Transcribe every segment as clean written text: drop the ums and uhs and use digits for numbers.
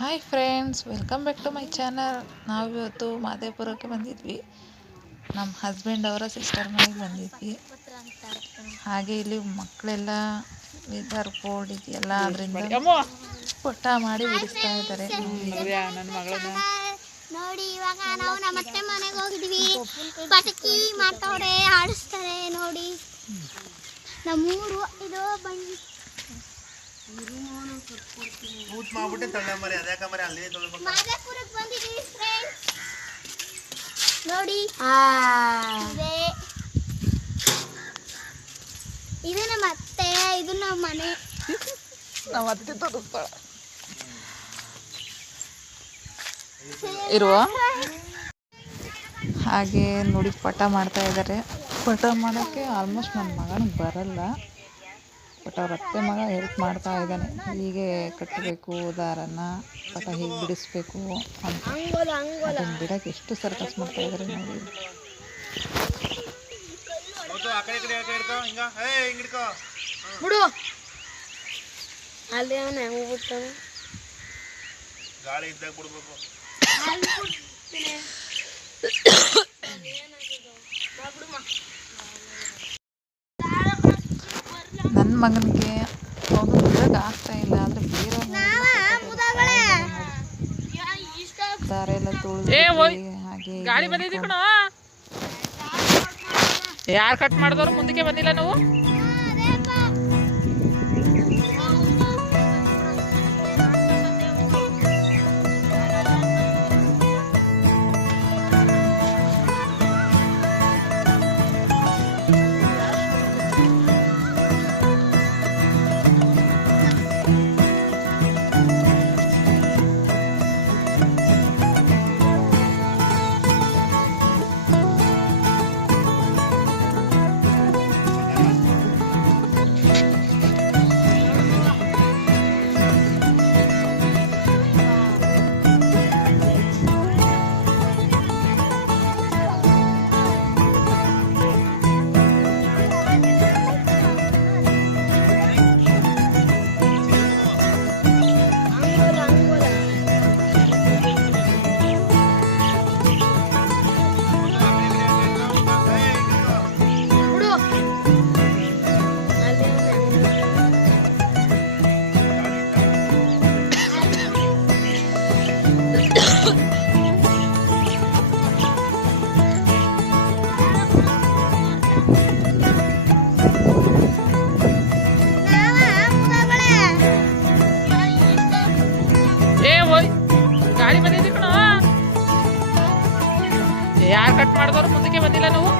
Hi friends, welcome back to my channel. ನಾವಿವತ್ತು ಮಾದೇಪುರಕ್ಕೆ ಬಂದಿದ್ವಿ. ನಮ್ಮ ಹಸ್ಬೆಂಡ್ ಅವರ ಸಿಸ್ಟರ್ ಮನೆಗೆ ಬಂದಿದ್ವಿ. ಹಾಗೆ ಇಲ್ಲಿ ಮಕ್ಕಳೆಲ್ಲ ವೆದರ್ ಕೋಲ್ಡ್ ಇದೆಯಲ್ಲ, ಅದರಿಂದ ಪುಟ್ಟ ಮಾಡಿ ಬಿಡಿಸ್ತಾ ಇದ್ದಾರೆ. ನನ್ನ ಮಗಳನ್ನ ನೋಡಿ, ಇವಾಗ ನಾವು ನಮ್ಮ ಅತ್ತೆ ಮನೆಗೆ ಹೋಗಿದ್ವಿ. ಪಟಾಕಿ ಮಾಡ್ತವ್ರೆ, ಆಡಿಸ್ತಾರೆ ನೋಡಿ. ನಮ್ಮೂರು ಇದು ಬನ್ನಿ. ಮಾದೇಪುರಕ್ಕೆ ಬಂದಿದ್ದೀವಿ ಫ್ರೆಂಡ್ಸ್. ನೋಡಿ, ಇದು ನಮ್ಮ ಅತ್ತೆ, ಇದು ನಮ್ಮ ಮನೆ. ನಮ್ಮ ಅತ್ತೆ ತೋರಿಸ್ತಾಳ ಇರುವ ಹಾಗೆ ನೋಡಿ, ಪಟ ಮಾಡ್ತಾ ಇದ್ದಾರೆ. ಪಟ ಮಾಡೋಕ್ಕೆ ಆಲ್ಮೋಸ್ಟ್ ನನ್ನ ಮಗನಿಗೆ ಬರಲ್ಲ, ಬಟ್ ಅವ್ರ ಅತ್ತೆ ಮಗ ಹೆಲ್ಪ್ ಮಾಡ್ತಾ ಇದ್ದಾನೆ. ಹೀಗೆ ಕಟ್ಟಬೇಕು ದಾರನ, ಪಟ ಹೀಗೆ ಬಿಡಿಸ್ಬೇಕು ಅಂತ. ಅದನ್ನು ಬಿಡಕ್ಕೆ ಎಷ್ಟು ಸರ್ಕಸ್ ಮಾಡ್ತಾ ಇದ್ದಾರೆ ನೋಡಿ. ಬಿಡು ಅಲ್ಲಿ ಅವನು ಹೆಂಗೆ ಬಿಡ್ತಾನೆ, ಗಾಳಿ ಇದ್ದಾಗ ಬಿಡ್ಬೇಕು. ನನ್ನ ಮಗನಿಗೆ ಅವನು ಬಿಡೋಕೆ ಆಗ್ತಾ ಇಲ್ಲ, ಆದರೆ ಬೇರೆ ದಾರ ಎಲ್ಲ ತುಳಿದು ಹಾಗೆ ಗಾಳಿ ಬಂದಿದ್ದೀ ಕಣ. ಯಾರು ಕಟ್ ಮಾಡಿದವ್ರು ಮುಂದಕ್ಕೆ ಬಂದಿಲ್ಲ ನಾವು. ಗಾಳಿ ಬಂದಿದ್ದೀ ಕಣ. ಯಾರು ಕಟ್ ಮಾಡಿದವ್ರು ಮುಂದಕ್ಕೆ ಬಂದಿಲ್ಲ ನಾವು.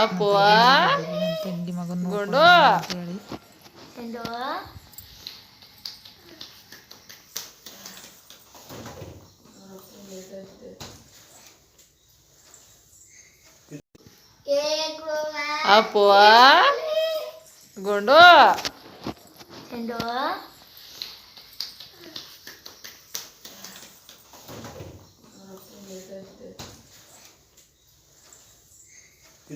ಅಪ್ಪು ನನ್ನ ತಂಗಿ ಮಗನ ಗುಂಡು ಹೇಳಿ ಚೆಂಡು ಅಪ್ಪು ಗುಂಡು ಚೆಂಡು